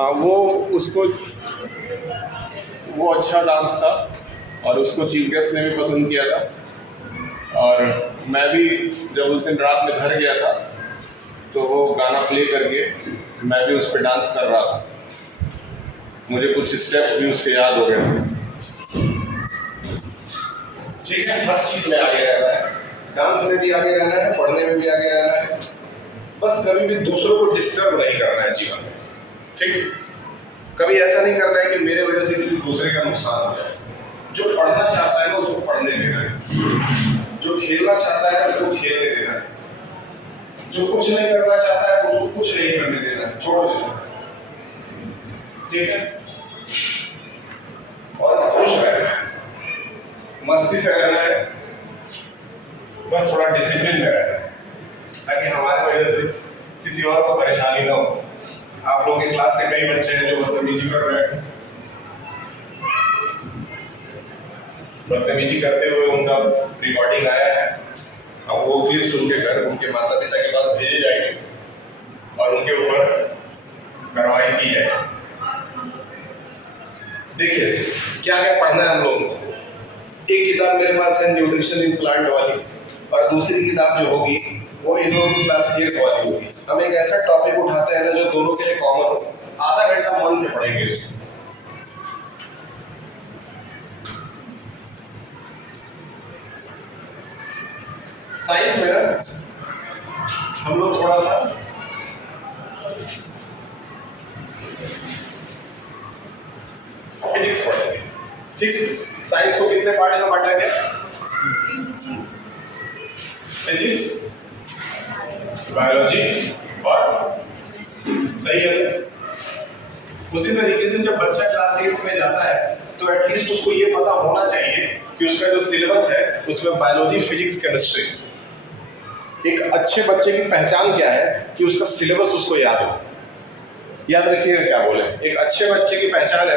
हाँ उसको वो अच्छा डांस था और उसको चीफ गेस्ट ने भी पसंद किया था। और मैं भी जब उस दिन रात में घर गया था तो वो गाना प्ले करके मैं भी उस पर डांस कर रहा था। मुझे कुछ स्टेप्स भी उसके याद हो गए थे। ठीक है, हर चीज़ में आगे रहना है, डांस में भी आगे रहना है, पढ़ने में भी आगे रहना है। बस कभी भी दूसरों को डिस्टर्ब नहीं करना है जीवन में। ठीक, कभी ऐसा नहीं करना है कि मेरे वजह से किसी दूसरे का नुकसान हो जाए। जो पढ़ना चाहता है ना उसको पढ़ने देना है, जो खेलना चाहता है उसको खेलने देना है, जो कुछ नहीं करना चाहता है उसको कुछ नहीं करने देना है, छोड़ देना है। ठीक है, और खुश रहना है, मस्ती से रहना है, बस थोड़ा डिसिप्लिन में रहना है ताकि हमारे वजह से किसी और को परेशानी ना हो। आप लोगों की क्लास से कई बच्चे हैं जो बदतमीजी कर रहे हैं, बदतमीजी करते हुए उन सब रिकॉर्डिंग आया है। अब वो क्लिप सुन के घर उनके माता पिता के पास भेजे जाएंगे और उनके ऊपर कार्रवाई की जाएगी। देखिए क्या क्या पढ़ना है हम लोगों को। एक किताब मेरे पास है न्यूट्रिशन इन प्लांट वाली, और दूसरी किताब जो होगी वो इनोवेटिव क्लास 8 वाली होगी। हम एक ऐसा टॉपिक उठाते हैं ना जो दोनों के लिए कॉमन हो, आधा घंटा मन से पढ़ेंगे इसको। साइंस में ना हम लोग थोड़ा सा फिजिक्स पढ़ेंगे। ठीक, साइंस को कितने पार्ट में बांटा गया? फिजिक्स, बायोलॉजी और सही है। उसी तरीके से जब बच्चा क्लास 8 में जाता है तो एटलीस्ट उसको ये पता होना चाहिए कि उसका जो सिलेबस है उसमें बायोलॉजी, फिजिक्स, केमिस्ट्री। एक अच्छे बच्चे की पहचान क्या है कि उसका सिलेबस उसको याद हो। याद रखिएगा क्या बोले, एक अच्छे बच्चे की पहचान है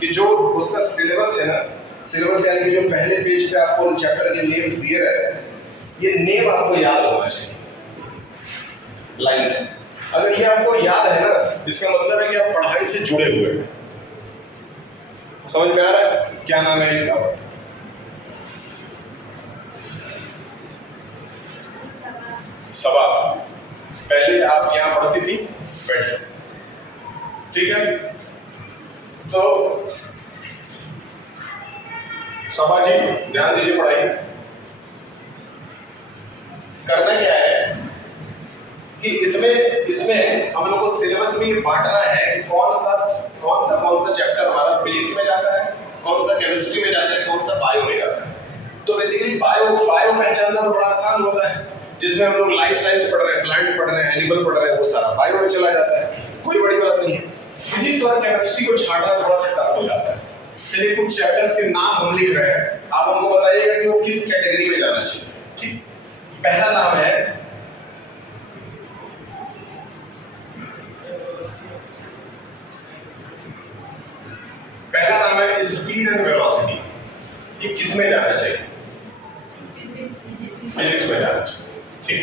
कि जो उसका सिलेबस है ना, सिलेबस यानी कि जो पहले पेज पे आपको चैप्टर के नेम्स दिए रहते हैं, ये नेम आपको याद होना चाहिए लाइन से। अगर ये आपको याद है ना, इसका मतलब है कि आप पढ़ाई से जुड़े हुए हैं। समझ में आ रहा है? क्या नाम है इनका? सबा। पहले आप यहां पढ़ती थी, बैठे। ठीक है, तो सबा जी ध्यान दीजिए पढ़ाई। करना क्या है कि इसमें हम लोग को सिलेबस में बांटना है कि कौन सा चैप्टर हमारा फिजिक्स में जाता है, कौन सा केमिस्ट्री में जाता है, कौन सा बायो में जाता है। तो बेसिकली बायो पहचानना तो बड़ा आसान होता है, जिसमें हम लोग लाइफ साइंस पढ़ रहे हैं, प्लांट पढ़ रहे हैं, एनिमल पढ़ रहे हैं, वो सारा बायो में चला जाता है, कोई बड़ी बात नहीं है। फिजिक्स और केमिस्ट्री को छांटना थोड़ा सा टफ हो जाता है। चलिए कुछ चैप्टर्स के नाम हम लिख रहे हैं, आप हमको बताइएगा कि वो किस कैटेगरी में जाना चाहिए। ठीक, पहला नाम है स्पीड एंड वेलोसिटी। ये किस में जाना चाहिए? फिजिक्स में जाना चाहिए। ठीक,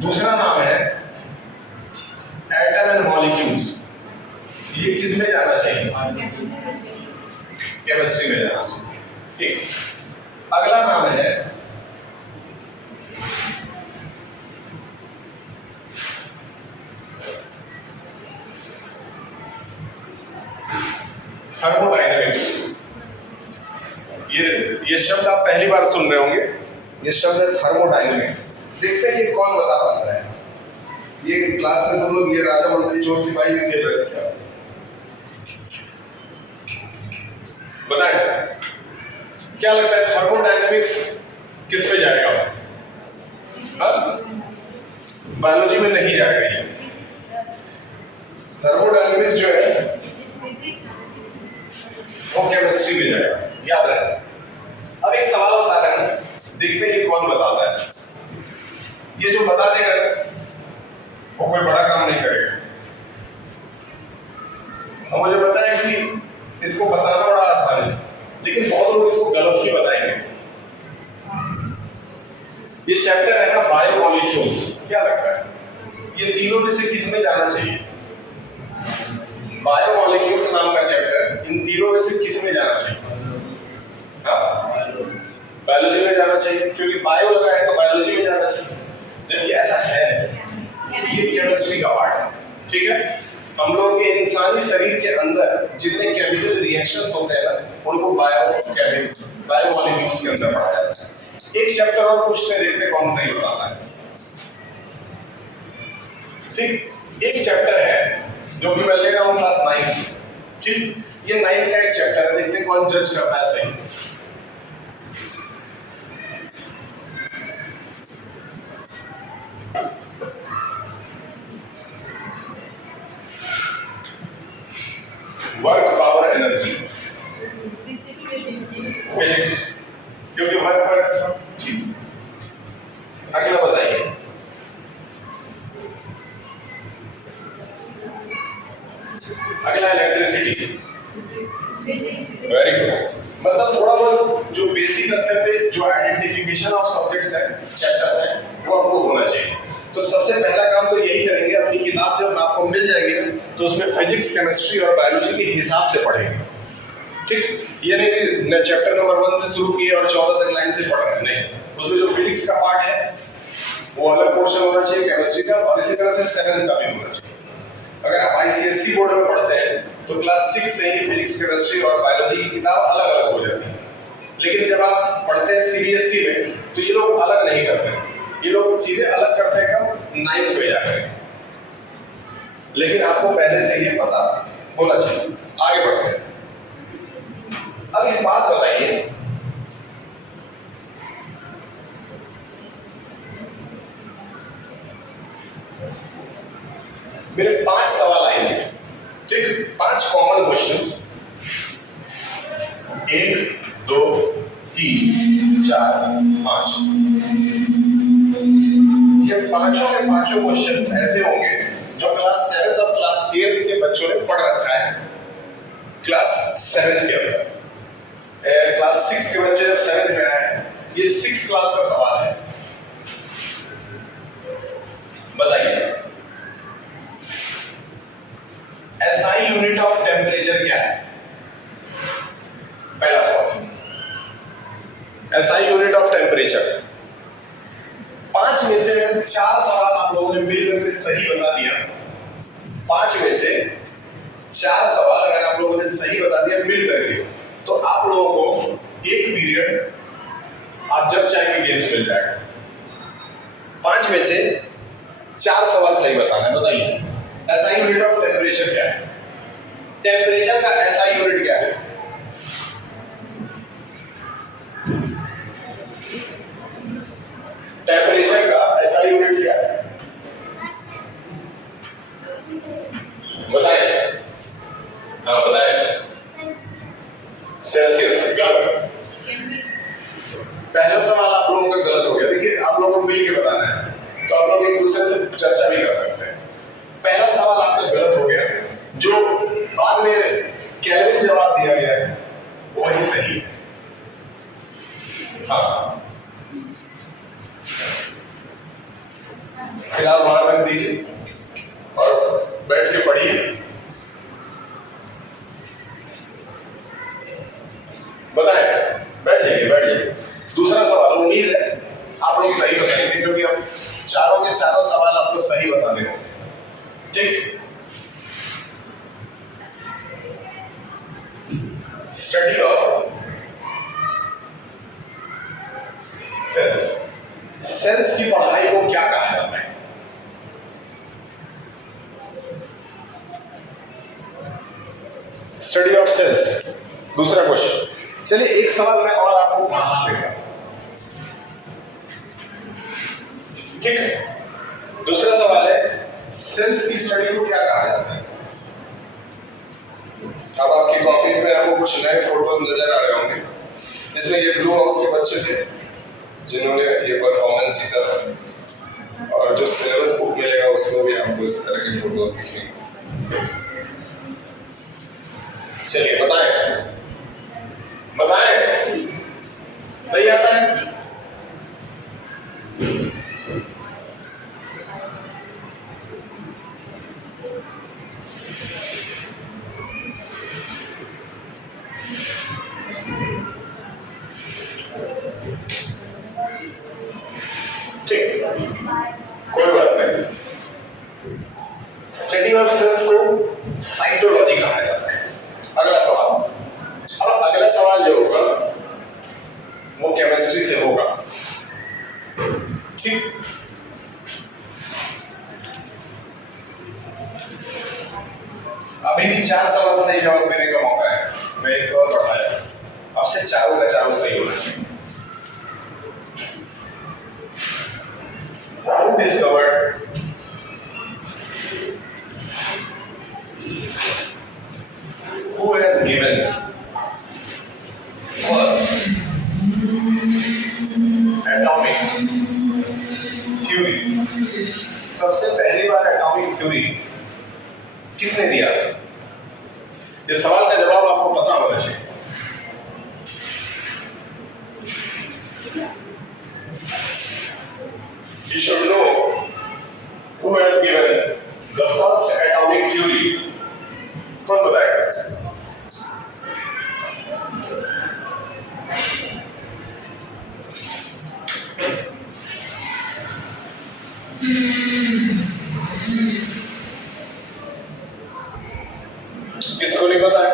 दूसरा नाम है एटम एंड मॉलिक्यूल्स। ये किस में जाना चाहिए? केमिस्ट्री में जाना चाहिए। ठीक, अगला नाम है थर्मोडायनेमिक्स। ये शब्द आप पहली बार सुन रहे होंगे। ये शब्द है थर्मोडायनेमिक्स। देखते हैं ये कौन बता पाता है। ये क्लास में तुम लोग ये राजा मंत्री चोर सिपाही भी खेल रहे थे क्या? बताएं क्या लगता है थर्मोडायनेमिक्स किस पे जाएगा? बायोलॉजी में नहीं जाएगा। ये थर्मोडायनेमिक्स जो है वो केमिस्ट्री में जाएगा, याद रहे। अब एक सवाल बता रहे हैं, देखते हैं कौन बताता है। ये जो बता देगा वो कोई बड़ा काम नहीं करेगा। अब मुझे पता है कि इसको बताना बड़ा आसान है, लेकिन बहुत लोग इसको गलत ही बताएंगे। ये चैप्टर है ना बायोमॉलिक्यूल्स। क्या लगता है ये तीनों में से किस में जाना चाहिए? तीनों में से किस में जाना चाहिए? हाँ, बायोलॉजी में जाना चाहिए, क्योंकि बायो लगा है तो बायोलॉजी में जाना चाहिए, जबकि ऐसा है नहीं, ये केमिस्ट्री का पार्ट है। ठीक है, हम लोग के इंसानी शरीर के अंदर जितने केमिकल रिएक्शंस होते हैं ना, उनको बायोमॉलिक्यूल्स के अंदर पढ़ा जाता है। एक चैप्टर और पूछते, देखते कौन सही बताता है। ठीक, एक चैप्टर है जो कि मैं ले रहा हूं क्लास 9 से। ठीक, ये 9th का एक चैप्टर है, देखते कौन जज करता है सही। वर्क पावर एनर्जी फिजिक्स, क्योंकि वर्क पर। ठीक, अगला बताइए। अगला इलेक्ट्रिसिटी। वेरी गुड, मतलब थोड़ा बहुत जो बेसिक स्तर पे जो आइडेंटिफिकेशन ऑफ सब्जेक्ट्स है, चैप्टर्स है, वो आपको होना चाहिए। तो सबसे पहला काम तो यही करेंगे, अपनी किताब जब आपको मिल जाएगी ना, तो उसमें फिजिक्स, केमिस्ट्री और बायोलॉजी के हिसाब से पढ़ेंगे। ठीक, ये नहीं कि चैप्टर नंबर 1 से शुरू किए और 14 तक लाइन से पढ़ रहे हैं, नहीं। उसमें जो फिजिक्स का पार्ट है वो अलग पोर्शन होना चाहिए केमिस्ट्री का, और इसी तरह से 7th का भी होना चाहिए। अगर आप आईसीएससी बोर्ड में पढ़ते हैं तो क्लास 6 से ही फिजिक्स, केमिस्ट्री और बायोलॉजी की किताब अलग अलग हो जाती है। लेकिन जब आप पढ़ते हैं सीबीएसई में तो ये लोग अलग नहीं करते, ये लोग सीधे अलग करते हैं कब? 9th में जाकर। लेकिन आपको पहले से ही पता होना चाहिए। आगे बढ़ते हैं। अब एक बात बताइए, मेरे 5 सवाल आएंगे। ठीक, 5 कॉमन क्वेश्चंस, 1 2 3 4 5। ये पांचों के पांचों क्वेश्चंस ऐसे होंगे जो क्लास 7 और क्लास 8 के बच्चों ने पढ़ रखा है। क्लास 7 के अंदर क्लास 6 के बच्चे जब 7 में आए, ये 6 क्लास का सवाल है। बताइए, एसआई यूनिट ऑफ टेम्परेचर क्या है? पहला सवाल, एसआई यूनिट ऑफ टेम्परेचर। 5 में से 4 सवाल आप लोगों ने मिलकर के सही बता दिया। 5 में से 4 सवाल अगर आप लोगों ने सही बता दिया मिलकर के, तो आप लोगों को एक पीरियड आप जब चाहेंगे गेम्स मिल जाएगा। 5 में से 4 सवाल सही बताना है। बताइए, एसआई यूनिट ऑफ टेम्परेचर क्या है? टेम्परेचर का एसआई यूनिट क्या है? टेम्परेचर का एसआई यूनिट क्या है? बताइए। हाँ बताइए। सेल्सियस। पहला सवाल आप लोगों का गलत हो गया। देखिए, आप लोगों को मिल के बताना है, तो आप लोग एक दूसरे से चर्चा भी कर सकते हैं। पहला सवाल आपका गलत हो गया, जो बाद में केल्विन जवाब दिया गया है वही सही है। हाँ, फिलहाल वहां रख दीजिए और बैठ के पढ़िए। बताएं, बैठ जाइए, बैठ जाइए। दूसरा सवाल, उम्मीद है आप लोग सही बताएंगे, क्योंकि अब चारों के चारों सवाल आपको सही बताने होंगे। ठीक, स्टडी ऑफ सेल्स। सेल्स की पढ़ाई को क्या कहा जाता है? Study of cells. दूसरा क्वेश्चन। चलिए एक सवाल मैं और आपको पढ़ा देगा। ठीक है, दूसरा सवाल है, सेल्स की स्टडी को क्या कहा जाता है? अब आपकी कॉपीज में आपको कुछ नए फोटोज नजर आ रहे होंगे। इसमें ये ब्लू हाउस के बच्चे थे जिन्होंने ये परफॉर्मेंस जीता था, और जो सिलेबस बुक मिलेगा उसमें भी आपको इस तरह के फोटोज दिखेंगे। चलिए बताएं, बताएं, नहीं आता है? को साइटोलॉजी कहा जाता है। अगला सवाल, अब अगला सवाल जो होगा वो केमिस्ट्री से होगा, ठीक। अभी भी 4 सवाल सही जवाब देने का मौका है। मैं एक सवाल पढ़ाया, अब से चारों का चारों सही होना चाहिए। Who discovered who has given first atomic theory? सबसे पहली बार एटॉमिक थ्योरी किसने दिया? इस सवाल का जवाब आपको पता होना चाहिए। You should know who has given the first atomic theory. कौन बताएगा? किसको नहीं पता है?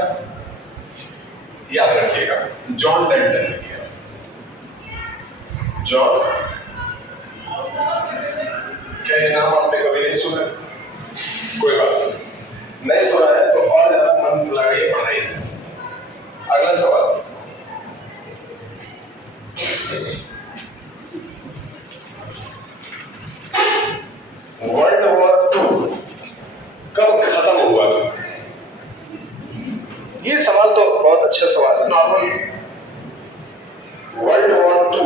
याद रखिएगा, जॉन डेल्टन ने किया। जॉन, क्या ये नाम आपने कभी नहीं सुना? कोई बात नहीं सुना है तो और ज्यादा मन लगाइए पढ़ाई में। अगला सवाल, वर्ल्ड वॉर 2 कब खत्म हुआ था? ये सवाल तो बहुत अच्छा सवाल है, नॉर्मल। वर्ल्ड वॉर 2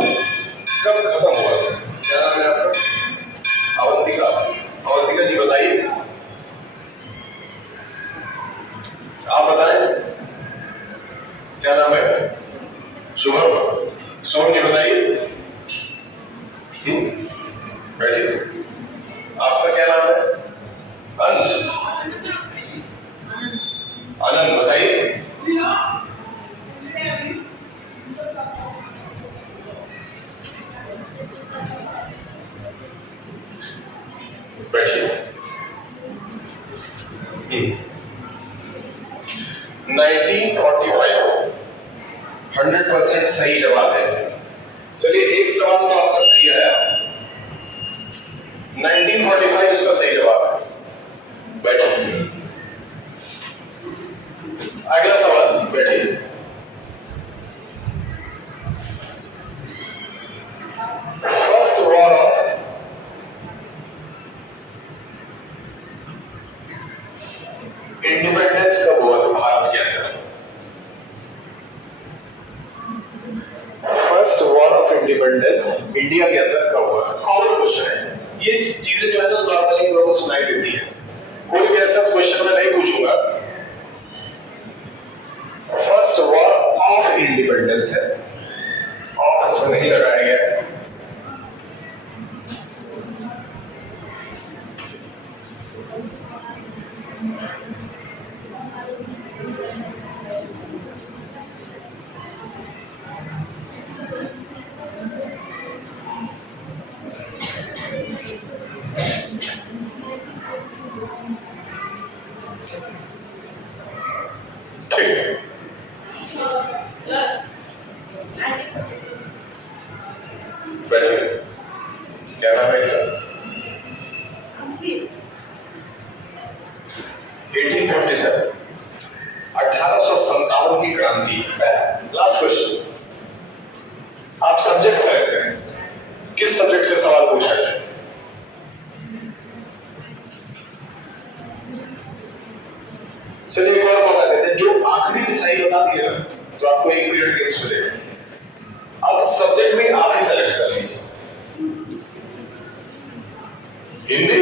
कब खत्म हुआ था? क्या नाम है आपका? अवंतिका। अवंतिका जी बताइए, आप बताएं क्या नाम है? शुभम। शुभम जी बताइए। बैठिए, आपका क्या नाम है? अंश। आनंद बताइए। बैठिए। 1945 100% सही जवाब है इसका। चलिए एक सवाल तो आपका सही आया, 1945 इसका सही जवाब है। बैठिए। अगला सवाल, बैठिए। फर्स्ट वॉर ऑफ इंडिपेंडेंस कब हुआ था भारत के अंदर? First war of independence India के अंदर कब हुआ था? कॉमन क्वेश्चन है। ये चीजें जो है ना नॉर्मली लोगों को सुनाई देती है, कोई भी ऐसा क्वेश्चन मैं नहीं पूछूंगा। फर्स्ट वॉर ऑफ इंडिपेंडेंस है, ऑफ इसमें नहीं लगाया गया। क्या नाम है इनका? 1857 1857 की क्रांति। लास्ट क्वेश्चन, आप सब्जेक्ट सेलेक्ट करें, किस सब्जेक्ट से सवाल पूछा जाए? चलिए एक और मौका देते हैं, जो आखिरी में सही बता दिया ना तो आपको 1 पीरियड गेम्स मिलेगा। अब सब्जेक्ट में आप ही सेलेक्ट कर लीजिए। हिंदी,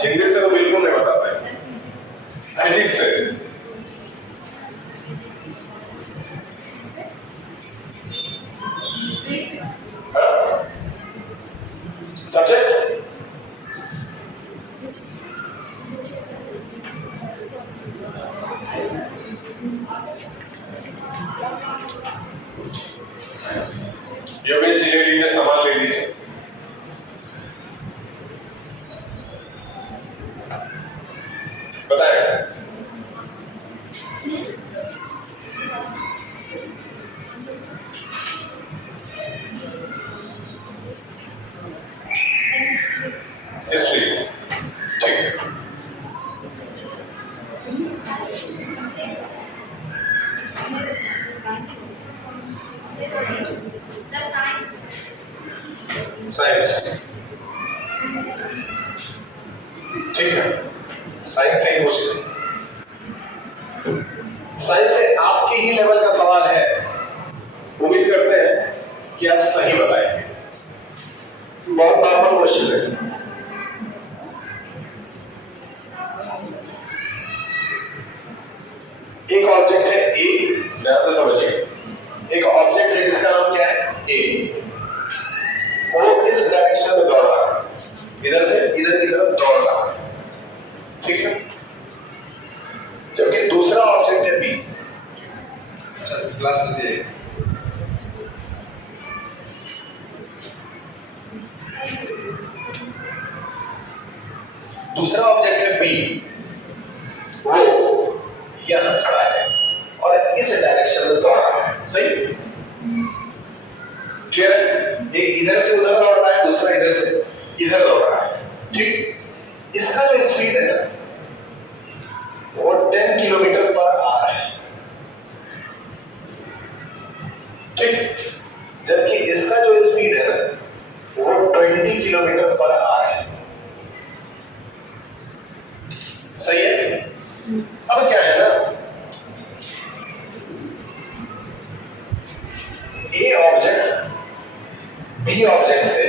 हिंदी से तो बिल्कुल नहीं बता पाए। एथिक्स से, सब्जेक्ट योगेश ले लीजिए, सामान ले लीजिए। साइंस, ठीक है, साइंस से ही क्वेश्चन, साइंस से आपके ही लेवल का सवाल है, उम्मीद करते हैं कि आप सही बताएंगे। बहुत नॉर्मल क्वेश्चन है। एक ऑब्जेक्ट है ए, ध्यान से समझिए, एक ऑब्जेक्ट है जिसका नाम क्या है ए, वो इस डायरेक्शन में दौड़ रहा है, इधर से इधर की तरफ दौड़ रहा है, ठीक है। जबकि दूसरा ऑब्जेक्ट है बी, अच्छा क्लास में दे, दूसरा ऑब्जेक्ट है बी, वो यहां खड़ा है और इस डायरेक्शन में दौड़ रहा है, सही क्लियर? एक इधर से उधर दौड़ रहा है, दूसरा इधर से इधर दौड़ रहा है, ठीक। इसका जो स्पीड है ना वो 10 किलोमीटर पर आवर है, ठीक। जबकि इसका जो स्पीड है ना वो 20 किलोमीटर पर आवर है, सही है। अब क्या है ना, ए ऑब्जेक्ट बी ऑब्जेक्ट से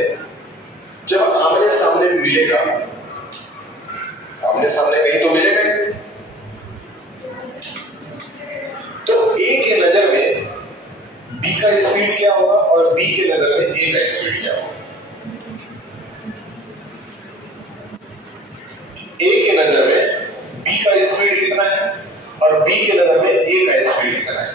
जब आमने सामने मिलेगा, आमने सामने कहीं तो मिलेगा ही, तो ए के नजर में बी का स्पीड क्या होगा और बी के नजर में ए का स्पीड क्या होगा। ए के नजर में बी का स्पीड कितना है और बी के नजर में ए का स्पीड कितना है।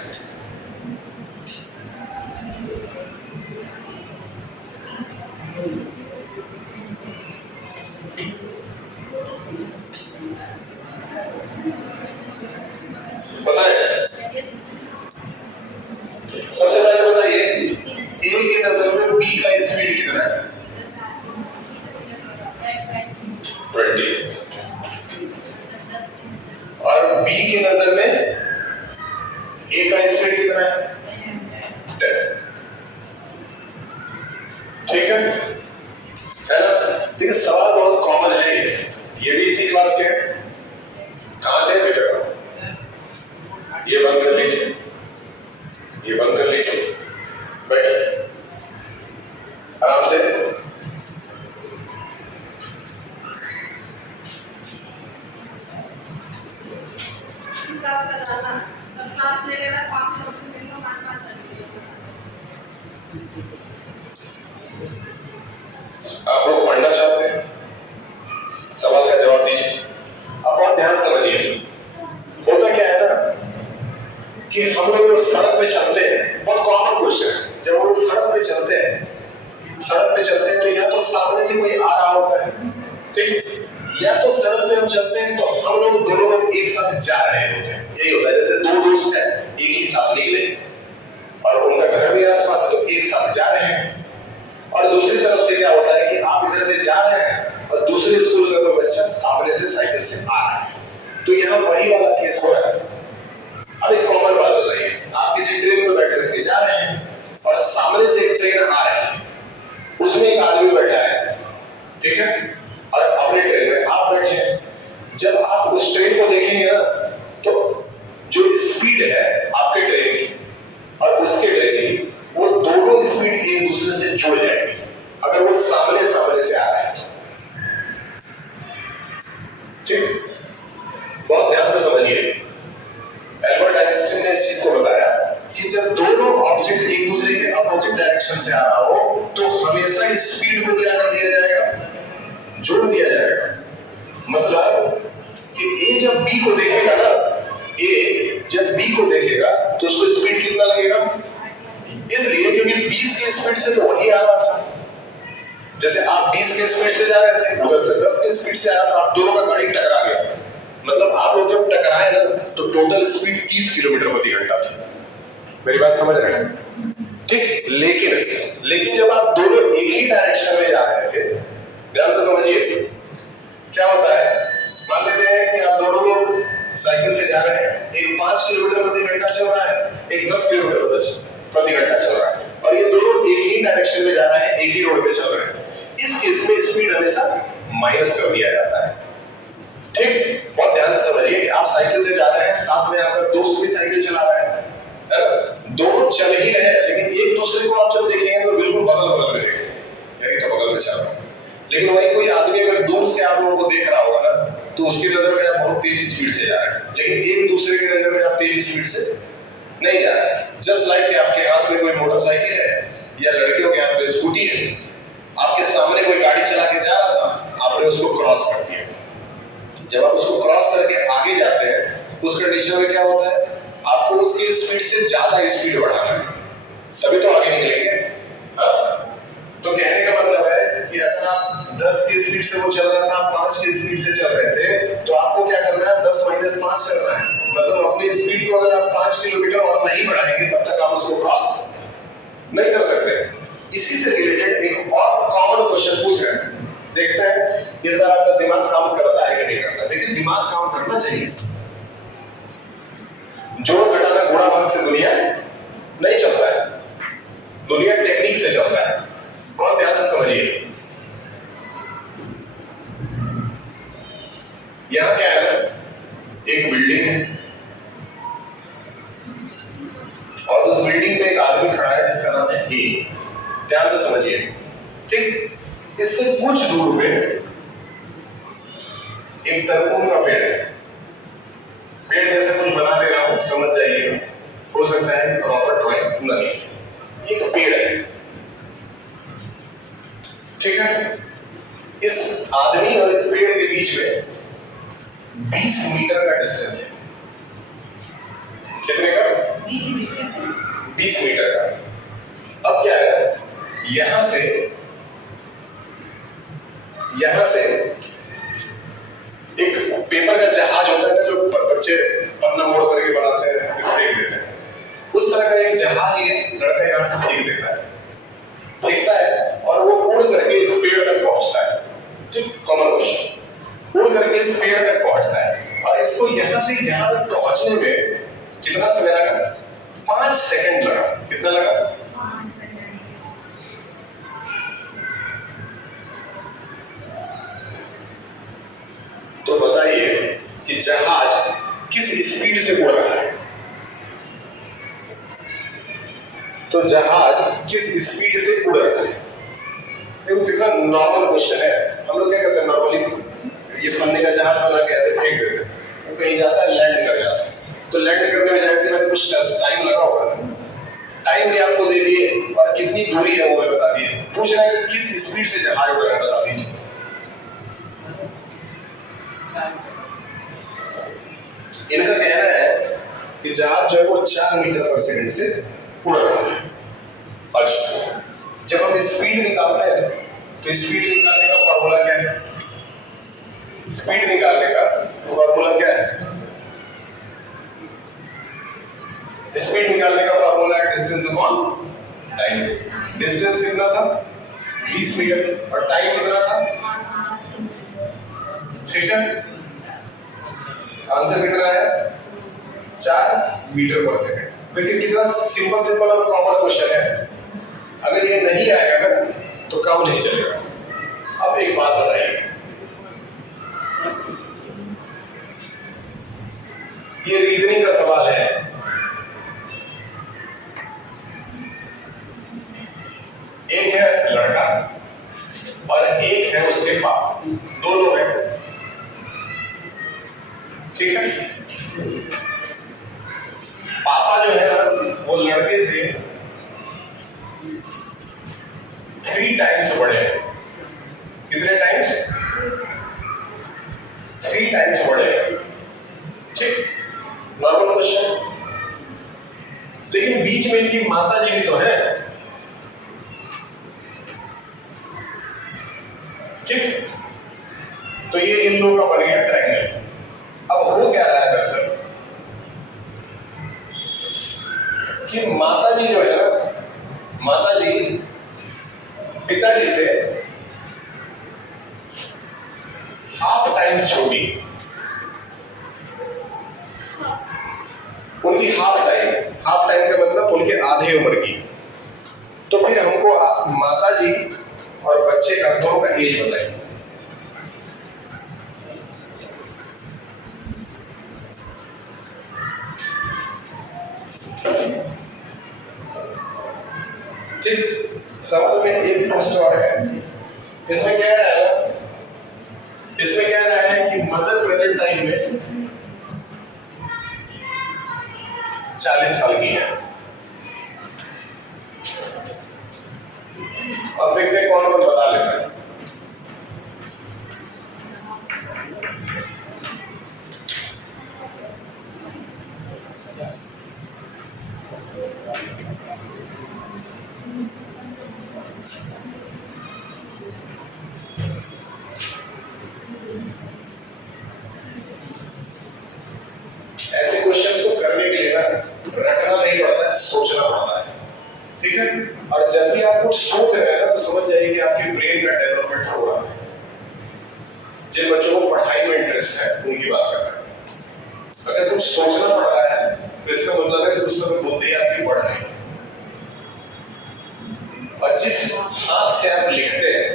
सबसे पहले बताइए ए के नजर में बी का स्पीड कितना है? 20, और बी के नजर में ए का स्पीड कितना है? 10, ठीक है ना? देखिए सवाल बहुत कॉमन है, ये भी इसी क्लास के हैं। कहां थे बेटा? ये बंद कर लीजिए, ये बंद कर लीजिए, बैठिए आराम से। आप लोग पढ़ना चाहते हैं, सवाल का जवाब दीजिए। आप बहुत ध्यान समझिए, होता क्या है ना कि हम लोग सड़क पे चलते हैं, बहुत कॉमन क्वेश्चन है, जब हम लोग सड़क पे चलते हैं तो या तो सामने से कोई आ रहा होता है, ठीक, या तो सड़क पे हम चलते हैं तो हम लोग दोनों लोग एक साथ जा रहे होते हैं। यही होता है, जैसे दो दोस्त हैं एक ही साथ निकले और उनका घर भी आसपास है तो एक साथ जा रहे हैं, और दूसरी तरफ से क्या होता है कि आप इधर से जा रहे हैं और दूसरे स्कूल का कोई बच्चा सामने से साइकिल से आ रहा है, तो यहाँ वही वाला केस हो रहा है। अब एक कॉमन बात बताइए, आप किसी ट्रेन में बैठे करके जा रहे हैं और सामने से एक ट्रेन आ रही है, उसमें एक आदमी बैठा है, ठीक है, और अपने ट्रेन में आप बैठे हैं। जब आप उस ट्रेन को देखेंगे ना तो जो स्पीड है आपके ट्रेन की और उसके ट्रेन की, वो दोनों स्पीड एक दूसरे से जुड़ जाएंगे अगर वो सामने सामने से आ रहा है, ठीक। बहुत ध्यान से समझिए, एल्बर्ट आइंस्टीन ने इस चीज को बताया कि जब दोनों ऑब्जेक्ट एक दूसरे के अपोजिट डायरेक्शन से आ रहा हो तो हमेशा स्पीड को क्या कर दिया जाएगा? जोड़ दिया जाएगा। मतलब कि ए जब बी को देखेगा ना, ए जब बी को देखेगा तो उसको स्पीड कितना लगेगा? इसलिए क्योंकि 20 की स्पीड से तो वही आ रहा था, जैसे आप 20 की स्पीड से जा रहे थे, उधर से 10 की स्पीड से आ रहा था, आप दोनों का गाड़ी टकरा गया, मतलब आप लोग जब टकराए ना तो टोटल स्पीड 30 किलोमीटर प्रति घंटा थी। मेरी बात समझ रहे हैं? ठीक। लेकिन जब आप दोनों एक ही डायरेक्शन में जा रहे थे, ध्यान से समझिए क्या होता है। मान लेते हैं कि आप दोनों लोग साइकिल से जा जा रहे हैं, एक 5 किलोमीटर प्रति घंटा चल रहा है, एक 10 किलोमीटर प्रति घंटा चल रहा है, और ये दोनों एक ही डायरेक्शन में जा रहे हैं, एक ही रोड पे चल रहे हैं। इस केस में स्पीड हमेशा माइनस कर दिया जाता है। ठीक, बहुत ध्यान से समझिए कि आप साइकिल से जा रहे हैं, साथ में आपका दोस्त भी साइकिल चला रहा है ना, दोनों चल ही रहे हैं, लेकिन एक दूसरे को आप जब देखेंगे तो बिल्कुल बगल बगल में देखेंगे, यानी तो बगल में चल रहा है। लेकिन वही कोई आदमी अगर दूर से आप लोगों को देख रहा होगा ना, तो उसकी नजर में आप बहुत तेजी स्पीड से जा रहे हैं, लेकिन एक दूसरे की नजर में आप तेजी स्पीड से नहीं जा रहे हैं। जस्ट लाइक आपके हाथ में कोई मोटरसाइकिल है या लड़कियों के हाथ में स्कूटी है, आपके सामने कोई गाड़ी चला के जा रहा था, आपने उसको क्रॉस कर दिया। जब आप उसको क्रॉस करके आगे जाते हैं, उस कंडीशन में क्या होता है, आपको उसकी स्पीड से ज्यादा स्पीड बढ़ाना है, तभी तो आगे निकलेंगे। तो कहने का मतलब है कि अगर आप 10 की स्पीड से वो चल रहा था, 5 की स्पीड से चल रहे थे, तो आपको क्या करना है, 10 - 5 करना है। मतलब अपनी स्पीड को अगर आप 5 किलोमीटर और नहीं बढ़ाएंगे, तब तक आप उसको क्रॉस नहीं कर सकते। इसी से रिलेटेड एक और कॉमन क्वेश्चन पूछ रहे हैं, देखते हैं इस बार आपका दिमाग काम करता है कि नहीं करता। देखिए, दिमाग काम करना चाहिए। जोड़ घटाना गुणा भाग से दुनिया नहीं चलता है, दुनिया टेक्निक से चलता है। बहुत ध्यान से समझिए। यहां क्या है, एक बिल्डिंग है और उस बिल्डिंग पे एक आदमी खड़ा है जिसका नाम है ए। ध्यान से समझिए। ठीक, इससे कुछ दूर पे एक तरकुन का पेड़ है। पेड़ जैसे कुछ बना दे रहा हूं, समझ जाइएगा, हो सकता है प्रॉपर ड्राइंग नहीं। एक पेड़ है, ठीक है। इस आदमी और इस पेड़ के बीच में 20 मीटर का डिस्टेंस है। कितने का? 20 मीटर का। अब क्या है, यहां से एक पेपर का जहाज होता है ना, जो बच्चे पन्ना मोड़ करके बनाते हैं, फेंक देते हैं, उस तरह का एक जहाज ये लड़का यहां से फेंक देता है और वो उड़ करके इस पेड़ तक पहुंचता है। ठीक, कॉमन क्वेश्चन, उड़ करके इस पेड़ तक पहुंचता है और इसको यहां से यहां तक पहुंचने में कितना समय लगा? 5 सेकंड लगा। कितना लगा? 5 सेकंड। तो बताइए कि जहाज किस स्पीड से उड़ रहा है? तो जहाज किस स्पीड से उड़ रहा है? देखो कितना नॉर्मल क्वेश्चन है। हम लोग क्या करते हैं, नॉर्मली ये पन्ने का जहाज बना के ऐसे फेंक देते हैं, वो कहीं जाता है, लैंड कर जाता है। तो लैंड करने में जाहिर सी बात है कुछ टाइम लगा होगा। टाइम भी आपको दे दिए और कितनी दूरी है वो भी बता दिए। पूछ रहे हैं किस स्पीड से जहाज उड़ रहा है, बता दीजिए। इनका कहना है कि जहाज जो है वो 4 मीटर पर सेकंड से उड़ रहा है। अच्छा, जब हम स्पीड निकालते हैं तो स्पीड निकालने का फॉर्मूला क्या है? स्पीड निकालने का फॉर्मूला क्या है? स्पीड निकालने का फॉर्मूला है डिस्टेंस अपॉन टाइम। डिस्टेंस कितना था? 20 मीटर और टाइम कितना था? ठीक है, आंसर कितना है? 4 मीटर पर सेकंड। देखिए कितना सिंपल और कॉमन क्वेश्चन है। अगर ये नहीं आएगा ना तो काम नहीं चलेगा। अब एक बात बताइए, ये रीजनिंग का सवाल है। एक है लड़का और एक है उसके बाप, दो लोग हैं, ठीक है। पापा जो है ना वो लड़के से 3 टाइम्स बड़े हैं। कितने टाइम्स? 3 टाइम्स बड़े हैं, ठीक, नॉर्मल क्वेश्चन। लेकिन बीच में इनकी माता जी भी तो है, ठीक। तो ये इन लोगों का बन गया ट्रायंगल। अब हो क्या रहा है दरअसल कि माता जी जो है ना, माता जी पिताजी से हाफ टाइम्स छोटी, उनकी हाफ टाइम का मतलब उनके आधे उम्र की। तो फिर हमको माता जी और बच्चे का दोनों का एज बताइए। ठीक, सवाल में एक प्रश्न और है। इसमें क्या है, इसमें क्या है कि मदर प्रेजेंट टाइम में 40 साल की है। अब देखते हैं कौन कौन बता लेता है। ऐसे क्वेश्चंस को करने के लिए ना रटना नहीं पड़ता है, सोचना पड़ता है। ठीक है, और जब भी आप कुछ सोच रहे हैं ना तो समझ जाइए कि आपके ब्रेन का डेवलपमेंट हो रहा है। जिन बच्चों को पढ़ाई में इंटरेस्ट है उनकी बात कर रहे हैं। अगर कुछ सोचना पड़ रहा है तो इसका मतलब है कि उस समय बुद्धि आपकी बढ़ रही है। और जिस हाथ से आप लिखते हैं,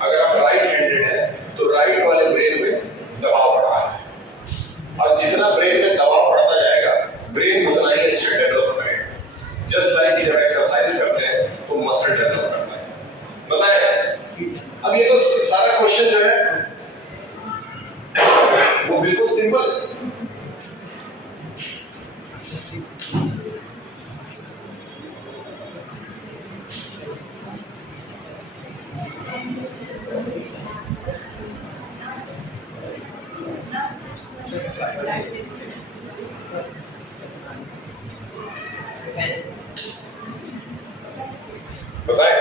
अगर आप राइट हैंडेड हैं तो राइट वाले ब्रेन में दबाव बढ़ रहा है, और जितना ब्रेन में दबाव बढ़ता जाएगा ब्रेन उतना ही अच्छा डेवलप करेगा। जस्ट लाइक कि जब एक्सरसाइज करते हैं तो मसल डेवलप करता है। बताएं, अब ये तो सारा क्वेश्चन जो है वो बिल्कुल सिंपल है। बताएं,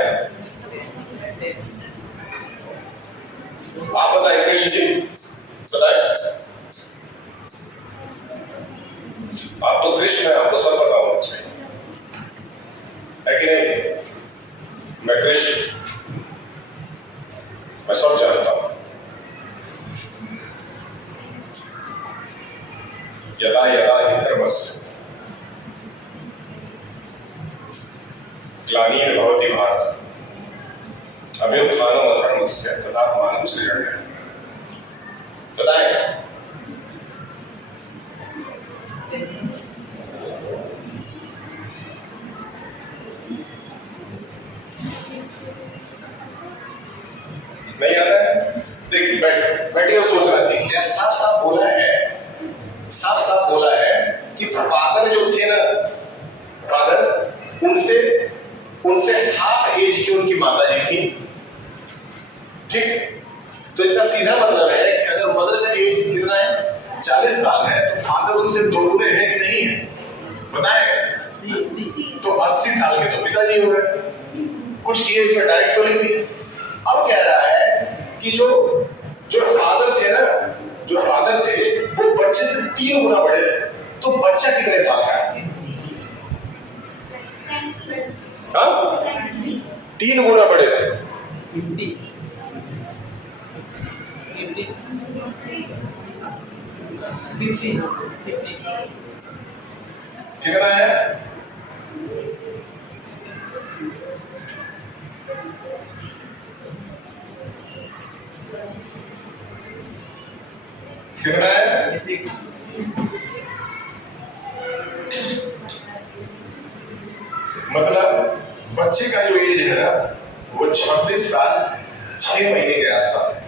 आप बताएं कृष्ण जी, बताएं। आप तो कृष्ण है, आपको सब पता होना चाहिए, है कि नहीं? मैं कृष्ण, मैं सब जानता हूं। यदा यदा हि धर्मस्य ग्लानिर्भवति भारत अभ्युत्थानम् अधर्मस्य तदात्मानं सृजन्ते। बताएं, नहीं आता है? देख बैठिए और सोचना सीखिए। साफ साफ बोला है कि फादर जो थे ना, फादर उनसे हाफ एज की उनकी माता जी थी। ठीक, तो इसका सीधा मतलब है कि अगर मदर का एज कितना है, 40 साल है, तो फादर उनसे दो गुने है कि नहीं है? बताएं, तो 80 साल के तो पिताजी हो गए। कुछ किए इसमें डायरेक्ट तो लिख दी। अब कह रहा है कि जो फादर थे ना, वो बच्चे से 3 गुना बड़े थे। तो बच्चा कितने साल का है? 3 गुना बड़े थे। 50 कितना है? कितना है? मतलब बच्चे का जो एज है ना वो 26 साल 6 महीने के आसपास है।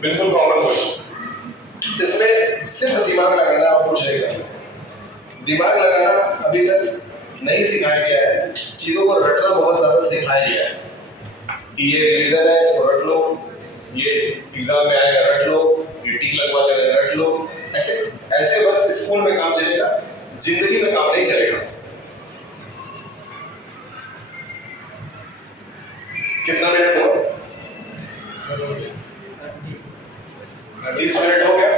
बिल्कुल कॉमन क्वेश्चन। इसमें सिर्फ दिमाग लगाना और कुछ नहीं करना। दिमाग लगाना अभी तक नहीं सिखाया गया है, चीजों को रटना बहुत ज्यादा सिखाया गया है कि ये रिवीजन है इसको रट लो, ये एग्जाम में आएगा रट लो, ये टिक लगवा देना रट लो। ऐसे बस स्कूल में काम चलेगा, जिंदगी में काम नहीं चलेगा। कितना मिनट हुआ? 30 मिनट हो गया।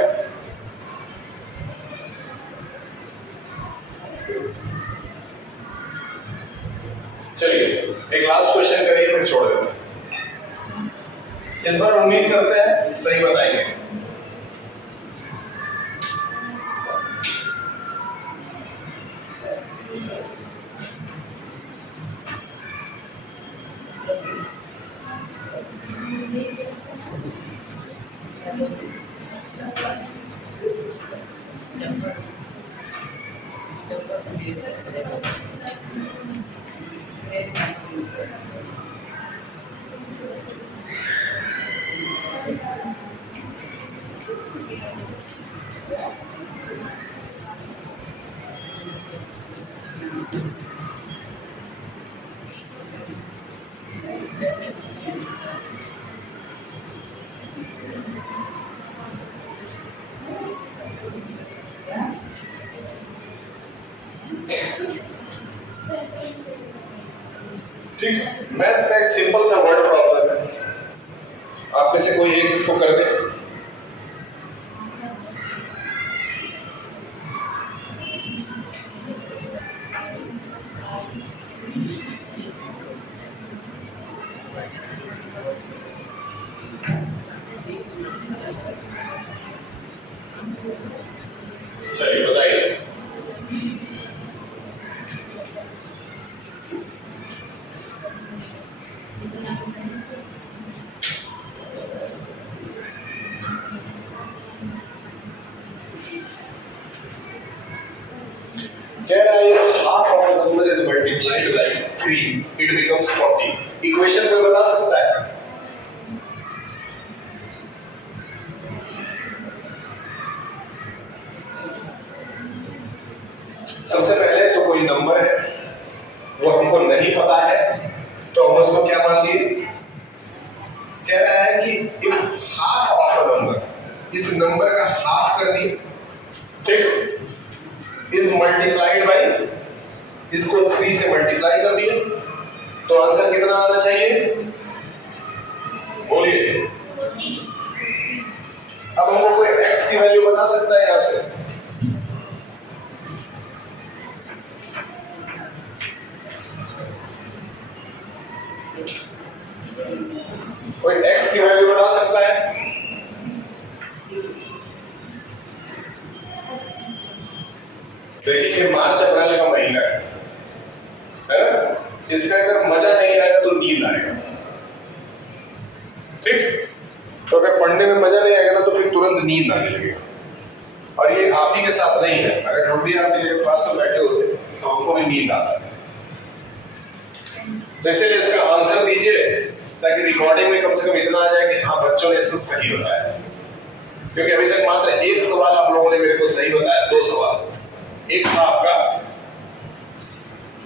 चलिए एक लास्ट क्वेश्चन करिए फिर छोड़ देते हैं। इस बार उम्मीद करते हैं सही बताएंगे। ठीक है, मैथ्स का एक सिंपल सा वर्ड प्रॉब्लम है, आप में से कोई एक इसको कर दे। चलिए बताइए। कह रहा है half of a number is multiplied by 3 it becomes 40। Equation में बता सकता है? सबसे पहले तो कोई नंबर है वो हमको नहीं पता है तो हम उसको क्या मान लिए? कह रहा है कि if half of a number, इस नंबर का हाफ कर दिए, ठीक, is multiplied by, इसको 3 से मल्टीप्लाई कर दिए, तो आंसर कितना आना चाहिए? बोलिए। अब हमको कोई x की वैल्यू बता सकता है यहां से? कोई x की वैल्यू बता सकता है? देखिए ये मार्च अप्रैल का महीना है ना, इसमें अगर मजा नहीं आएगा तो नींद आएगा, ठीक, तो अगर पढ़ने में मजा नहीं आएगा ना तो फिर तुरंत नींद आने लगेगा। और ये आप ही के साथ नहीं है, अगर हम भी आपकी जगह क्लास में बैठे होते तो हमको भी नींद आता है। तो इसलिए इसका आंसर दीजिए ताकि रिकॉर्डिंग में कम से कम इतना आ जाए कि हाँ बच्चों ने इसको सही बताया, क्योंकि अभी तक मात्र एक सवाल आप लोगों ने मेरे को सही बताया, 2 सवाल, एक था आपका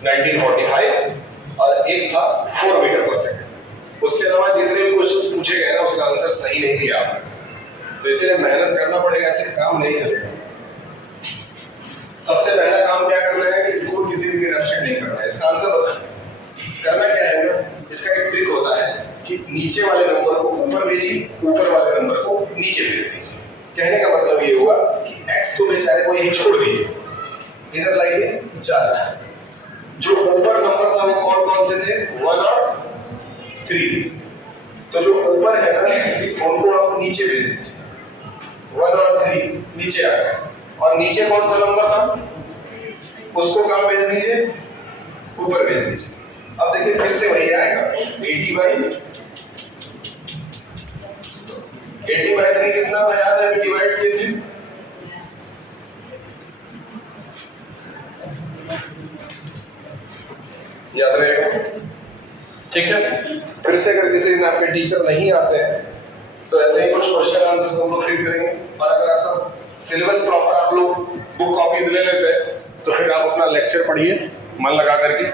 1945 और एक था 4 मीटर पर सेकंड। उसके अलावा जितने भी क्वेश्चंस पूछे गए ना उसका आंसर सही नहीं दिया आपने, तो इसलिए मेहनत करना पड़ेगा, ऐसे काम नहीं चलेगा। सबसे पहला काम क्या करना है कि इसको किसी भी दिन अपसेट नहीं करना है। इसका आंसर बताएं, करना क्या है? इसका एक ट्रिक होता है कि नीचे वाले नंबर को ऊपर भेजिए, ऊपर वाले नंबर को नीचे भेज दीजिए। कहने का मतलब ये हुआ कि x को बेचारे को यही छोड़ दीजिए, इधर लाइए 40। जो ऊपर नंबर था वो कौन कौन से थे? 1 और 3। तो जो ऊपर है ना उनको आप नीचे भेज दीजिए, 1 और 3 नीचे आ गए। और नीचे कौन सा नंबर था उसको कहां भेज दीजिए? ऊपर भेज दीजिए। अब देखिए फिर से वही आएगा 80/3 कितना था याद है? डिवाइड किए थे याद रहेगा, ठीक है। फिर से अगर किसी दिन आपके टीचर नहीं आते हैं तो ऐसे ही कुछ क्वेश्चन आंसर हम लोग फिर करेंगे। और अगर आपका सिलेबस प्रॉपर आप लोग बुक कॉपीज ले लेते हैं तो फिर आप अपना लेक्चर पढ़िए मन लगा करके।